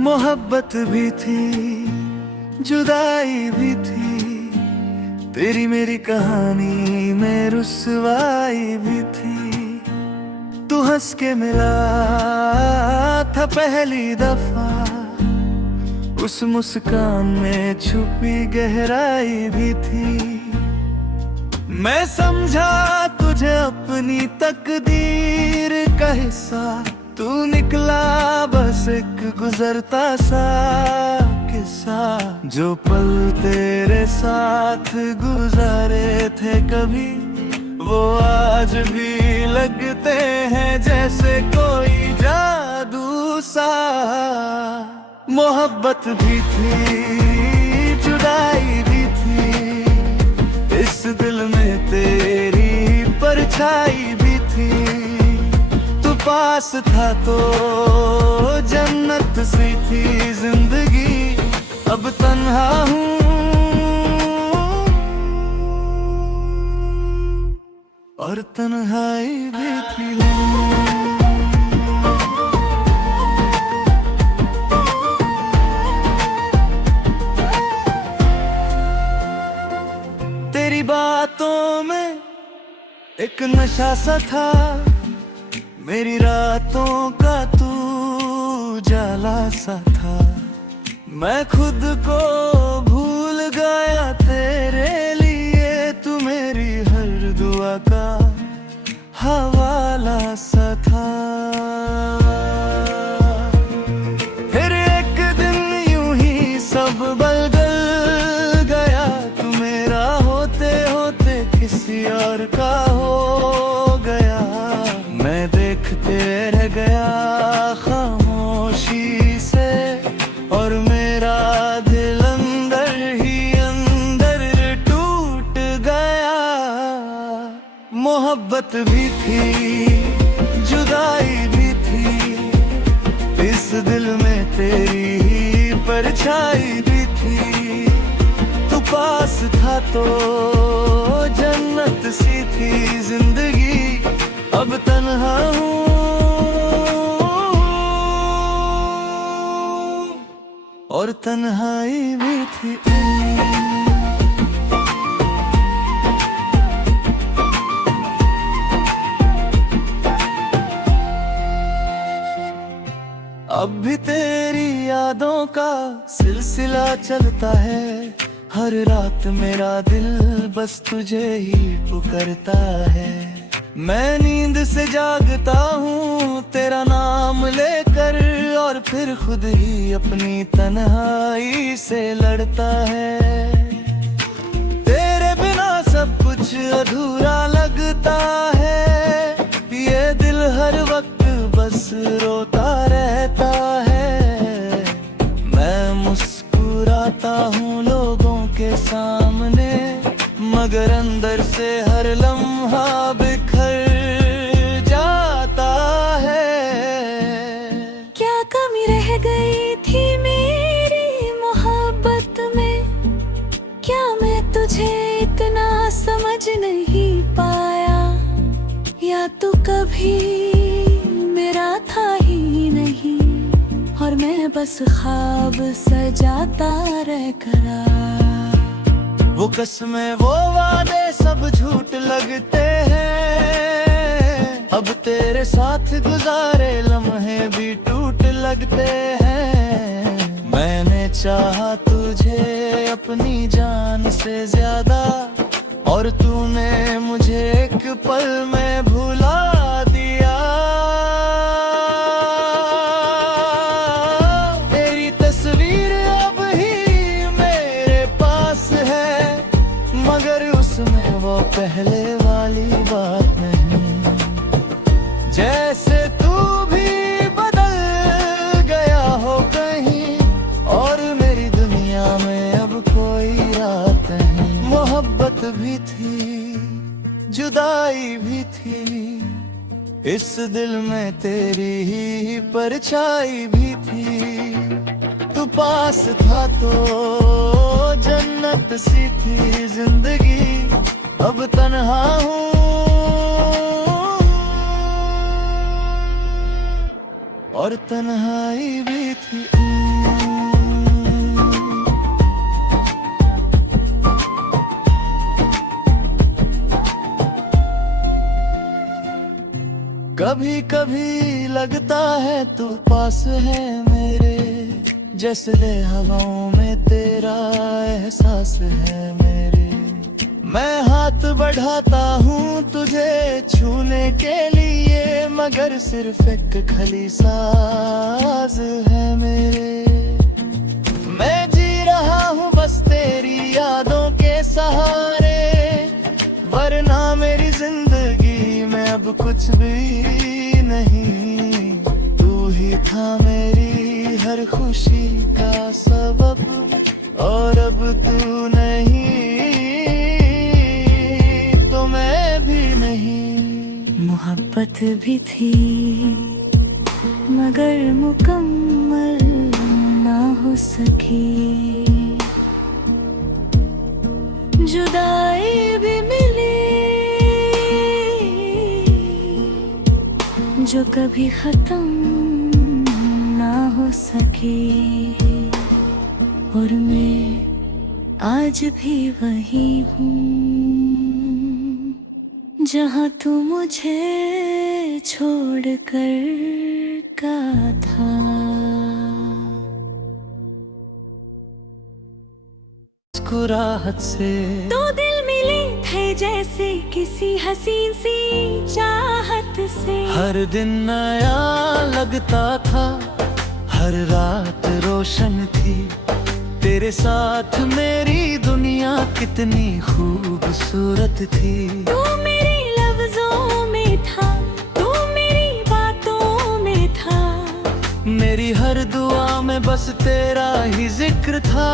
मोहब्बत भी थी, जुदाई भी थी, तेरी मेरी कहानी में रुसवाई भी थी। तू हंस के मिला था पहली दफा, उस मुस्कान में छुपी गहराई भी थी। मैं समझा तुझे अपनी तकदीर का हिस्सा, तू निकला बस एक गुजरता सा किस्सा। जो पल तेरे साथ गुजारे थे कभी, वो आज भी लगते हैं जैसे कोई जादू सा। मोहब्बत भी थी, जुदाई भी थी, इस दिल में तेरी परछाई भी थी। तू पास था तो जन्नत सी थी जिंदगी, अब तन्हा हूँ और तन्हाई भी थी। तेरी बातों में एक नशा सा था, मेरी रातों का तू जाला सा था। मैं खुद को भूल गया तेरे लिए, तू मेरी हर दुआ का हवाला सा था। फिर एक दिन यूं ही सब बदल गया, तू मेरा होते होते किसी और का हो गया। मैं देखते रह गया खामोशी से, और मेरा दिल अंदर ही अंदर टूट गया। मोहब्बत भी थी, जुदाई भी थी, इस दिल में तेरी ही परछाई भी थी। तू पास था तो जन्नत सी थी जिंदगी, अब तन्हा हूँ और तन्हाई भी थी। अब भी तेरी यादों का सिलसिला चलता है, हर रात मेरा दिल बस तुझे ही पुकारता है। मैं नींद से जागता हूँ तेरा नाम लेकर, और फिर खुद ही अपनी तन्हाई से लड़ता है। तेरे बिना सब कुछ अधूरा लगता है, ये दिल हर वक्त बस रोता रहता है। मैं मुस्कुराता हूँ लोगों के सामने, मगर अंदर से हर लम्हा बिखर जाता है। क्या कमी रह गई थी मेरी मोहब्बत में, क्या मैं तुझे इतना समझ नहीं पाया, या तू कभी मेरा था ही नहीं, और मैं बस ख्वाब सजाता रह गया। वो कसमें वो वादे सब झूठ लगते हैं, अब तेरे साथ गुजारे लम्हे भी टूट लगते हैं। मैंने चाहा तुझे अपनी जान से ज्यादा, और तूने मुझे एक पल में भुला दिया। तेरी तस्वीर अब ही मेरे पास है, मगर उसमें वो पहले वाली बात नहीं। जैसे तू भी बदल गया हो कहीं, और मेरी दुनिया में अब कोई रात नहीं। मोहब्बत भी थी, जुदाई भी थी, इस दिल में तेरी ही परछाई भी थी। तू पास था तो जन्नत सी थी जिंदगी, अब तन्हा हूँ और तन्हाई भी थी। कभी कभी लगता है तू पास है मेरे, जैसे हवाओं में तेरा एहसास है मेरे। मैं हाथ बढ़ाता हूँ तुझे छूने के लिए, मगर सिर्फ एक खली साज है मेरे। मैं जी रहा हूँ बस तेरी यादों के सहारे, वरना मेरी जिंदगी में अब कुछ भी नहीं। तू ही था मेरी हर खुशी का सबब, और अब तू नहीं तो मैं भी नहीं। मोहब्बत भी थी मगर मुकम्मल ना हो सकी, जुदाई भी मिली जो कभी खत्म ना हो सकी। और मैं आज भी वही हूँ जहाँ तू मुझे छोड़ कर का था। मुस्कुराहट से दो दिल मिले थे जैसे किसी हसीन सी चाहत से, हर दिन नया लगता था, हर रात रोशन थी। तेरे साथ मेरी दुनिया कितनी खूबसूरत थी। तू मेरे लफ्जों में था, तू मेरी बातों में था, मेरी हर दुआ में बस तेरा ही जिक्र था।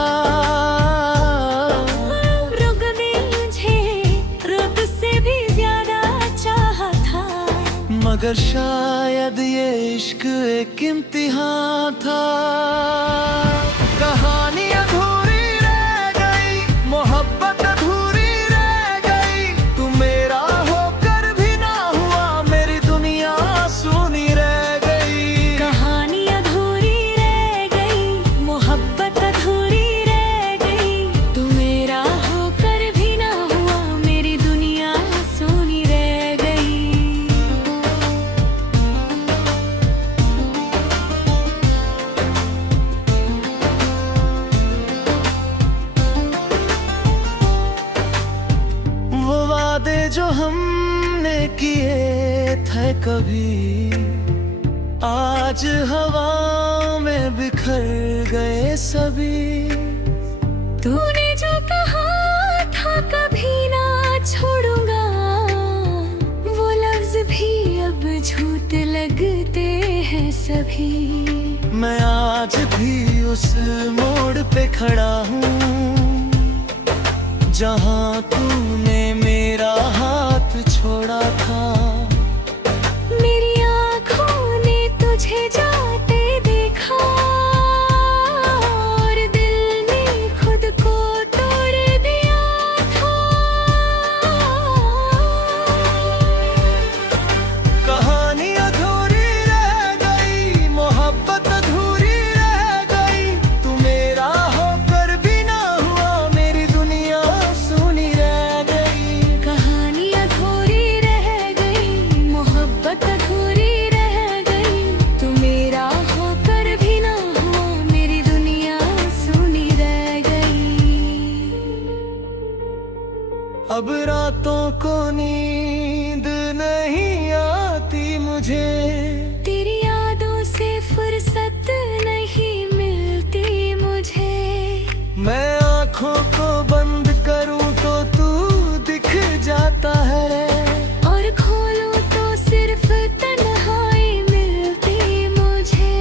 रुक दिल मुझे रुत से भी ज्यादा चाहा था, मगर शायद ये इश्क एक इम्तिहान था। कहानी अधूरी रह गई, मोहब्बत अधूरी रह गई, तू मेरा होकर भी ना हुआ, मेरी दुनिया सुनी रह गई। कहानी अधूरी रह गई, मोहब्बत अधूरी रह गई, तू मेरा होकर भी ना हुआ, मेरी दुनिया सुनी रह गई। जो हमने किए थे कभी, आज हवा में बिखर गए सभी। तूने जो कहा था कभी ना छोड़ूंगा, वो लफ्ज भी अब झूठ लगते हैं सभी। मैं आज भी उस मोड़ पे खड़ा हूँ जहाँ तूने मेरा हाथ छोड़ा था। मेरी आँखों ने तुझे जाते देखा, और दिल ने खुद को तोड़ दिया था। कहानी अधूरी रह गई, मोहब्बत अधूरी रह गई, तू मेरा होकर भी ना हुआ, मेरी दुनिया सुनी रह गई। कहानी अधूरी रह गई, मोहब्बत अधूरी रह गई, तू मेरा होकर भी ना हुआ, मेरी दुनिया सुनी रह गई। अब रातों को नींद नहीं आती मुझे, तेरी यादों से फुर्सत नहीं मिलती मुझे। मैं आँखों को बंद करूं तो तू दिख जाता है, और खोलूं तो सिर्फ तन्हाई मिलती मुझे।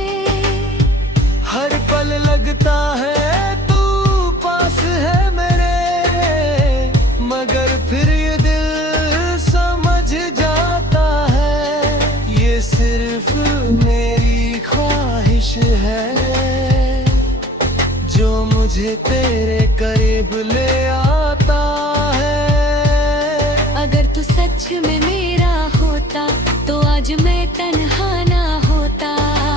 हर पल लगता है तू पास है मेरे, मगर फिर ये दिल समझ जाता है, ये सिर्फ मेरी ख्वाहिश है जो मुझे तेरे करीब ले आता है। अगर तू सच में मेरा होता तो आज मैं तन्हा ना होता।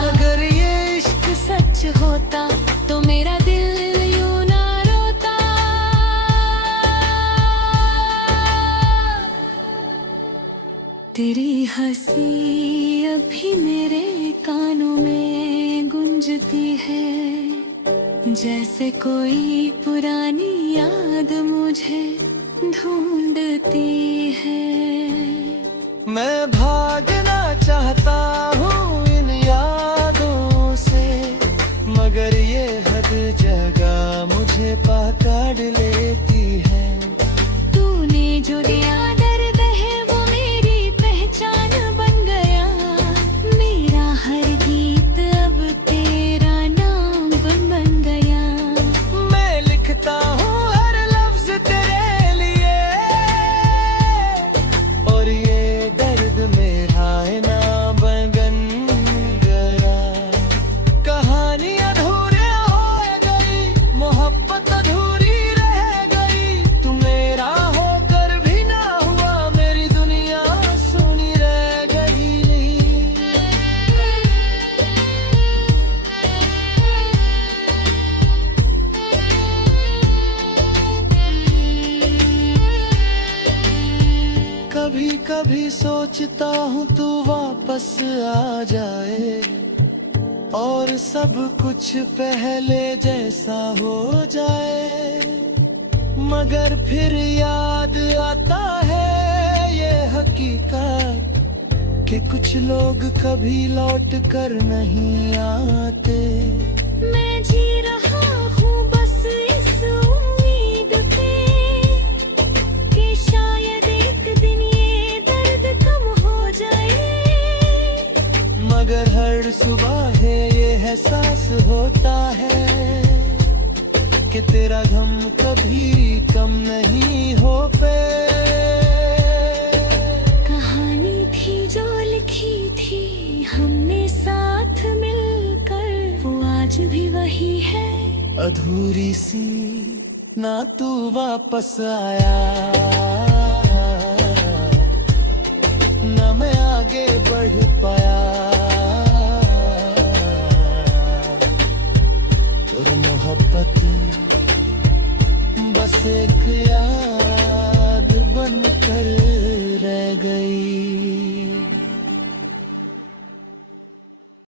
अगर ये इश्क सच होता तो मेरा दिल यूं ना रोता। तेरी हंसी अब भी मेरे कानों में गूंजती है, जैसे कोई पुरानी याद मुझे ढूंढती है। मैं भागना चाहता हूँ इन यादों से, मगर ये हद जगह मुझे पकड़ लेती है। तूने जो दिया दर्द है वो मेरी पहचान बन गया, मेरा हर गीत अब तेरा नाम बन गया। मैं लिखता हूँ हर लफ्ज तेरे लिए, और ये दर्द मेरा इनाम बन गया। कहानी अधूरी हो गई, मोहब्बत अधूरी रह गई, तू मेरा होकर भी ना हुआ, मेरी दुनिया सुनी रह गई। कभी कभी सोचता हूँ तू वापस आ जाए, और सब कुछ पहले जैसा हो जाए, मगर फिर याद आता है ये हकीकत कि कुछ लोग कभी लौट कर नहीं आते। मैं जी रहा हूँ बस इस उम्मीद पे कि शायद एक दिन ये दर्द कम हो जाए, मगर हर सुबह है ये एहसास होता है कि तेरा गम कभी कम नहीं हो पे। कहानी थी जो लिखी थी हमने साथ मिलकर, वो आज भी वही है अधूरी सी, ना तू वापस आया, ना मैं आगे बढ़ पाया।